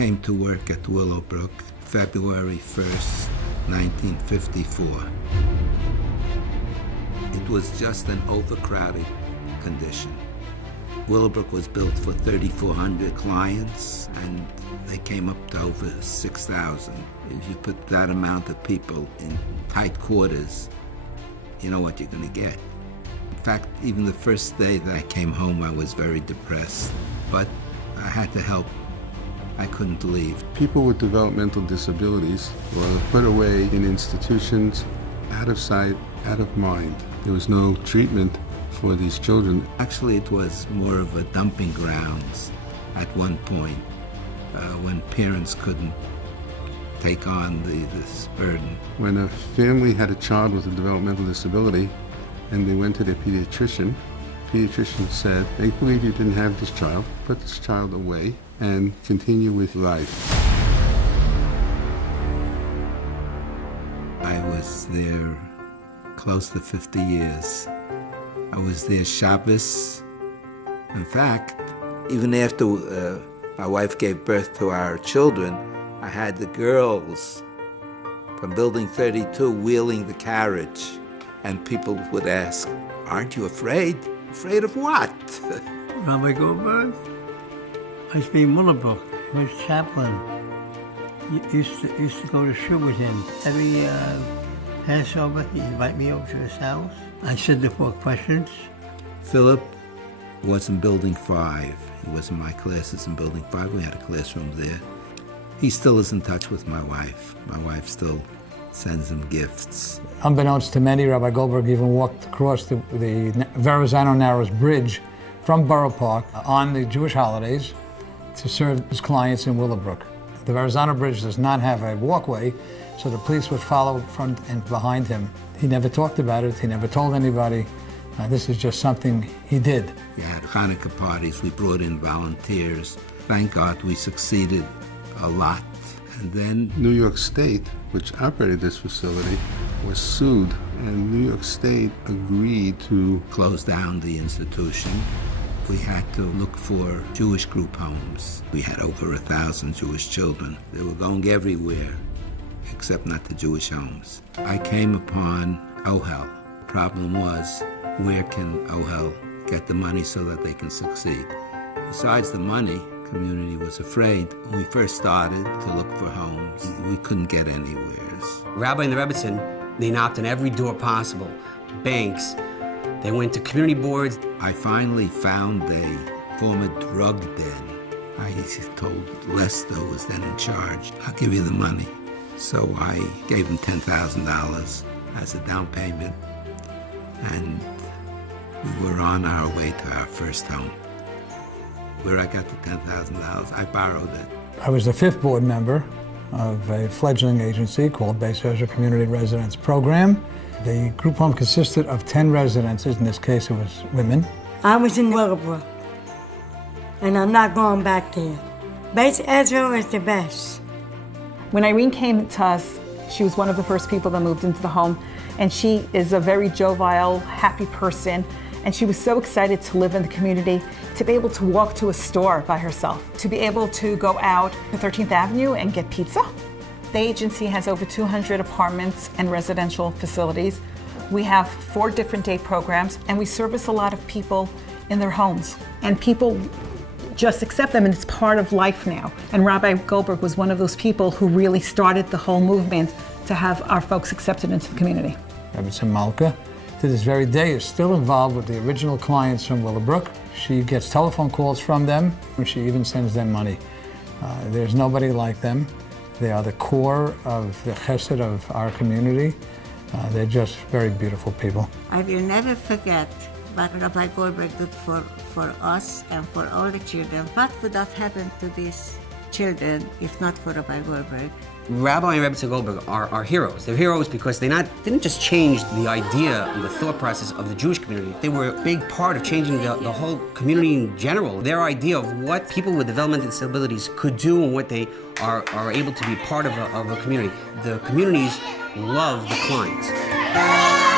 came to work at Willowbrook February 1st, 1954. It was just an overcrowded condition. Willowbrook was built for 3,400 clients, and they came up to over 6,000. If you put that amount of people in tight quarters, you know what you're going to get. In fact, even the first day that I came home, I was very depressed, but I had to help. I couldn't leave. People with developmental disabilities were put away in institutions, out of sight, out of mind. There was no treatment for these children. Actually, it was more of a dumping grounds at one point when parents couldn't take on this burden. When a family had a child with a developmental disability and they went to their pediatrician said, they believe you didn't have this child, put this child away and continue with life. I was there close to 50 years. I was there Shabbos. In fact, even after my wife gave birth to our children, I had the girls from Building 32 wheeling the carriage. And people would ask, aren't you afraid? Afraid of what? Rabbi Goildberg, I used to be in Willowbrook. He was chaplain. Used to go to shul with him. Every Passover, he'd invite me over to his house. I said the 4 questions. Philip was in Building 5. He was in my classes in Building 5. We had a classroom there. He still is in touch with my wife. My wife still sends him gifts. Unbeknownst to many, Rabbi Goldberg even walked across the Verrazano Narrows Bridge from Borough Park on the Jewish holidays to serve his clients in Willowbrook. The Verrazano Bridge does not have a walkway, so the police would follow front and behind him. He never talked about it, he never told anybody. This is just something he did. We had Hanukkah parties, we brought in volunteers. Thank God we succeeded a lot. And then New York State, which operated this facility, was sued, and New York State agreed to close down the institution. We had to look for Jewish group homes. We had over 1,000 Jewish children. They were going everywhere, except not the Jewish homes. I came upon OHEL. The problem was, where can OHEL get the money so that they can succeed? Besides the money, the community was afraid. When we first started to look for homes, we couldn't get anywhere. Rabbi and the Rebbetzin, they knocked on every door possible. Banks, they went to community boards. I finally found a former drug den. I told Lester, who was then in charge, I'll give you the money. So I gave him $10,000 as a down payment, and we were on our way to our first home. Where I got the $10,000, I borrowed it. I was the 5th board member of a fledgling agency called Bais Ezra Community Residence Program. The group home consisted of 10 residences. In this case, it was women. I was in Willowbrook, and I'm not going back there. Bais Ezra was the best. When Irene came to us, she was one of the first people that moved into the home, and she is a very jovial, happy person, and she was so excited to live in the community, to be able to walk to a store by herself, to be able to go out to 13th Avenue and get pizza. The agency has over 200 apartments and residential facilities. We have 4 different day programs, and we service a lot of people in their homes. And people just accept them, and it's part of life now. And Rabbi Goldberg was one of those people who really started the whole movement to have our folks accepted into the community. Rebbetzin Malka, to this very day, is still involved with the original clients from Willowbrook. She gets telephone calls from them, and she even sends them money. There's nobody like them. They are the core of the chesed of our community. They're just very beautiful people. I will never forget what Rabbi Goldberg did for us and for all the children. What would have happened to these children if not for Rabbi Goldberg? Rabbi and Rebbetzin Goildberg are heroes. They're heroes because they didn't just change the idea and the thought process of the Jewish community. They were a big part of changing the whole community in general. Their idea of what people with developmental disabilities could do and what they are able to be part of a community. The communities love the clients.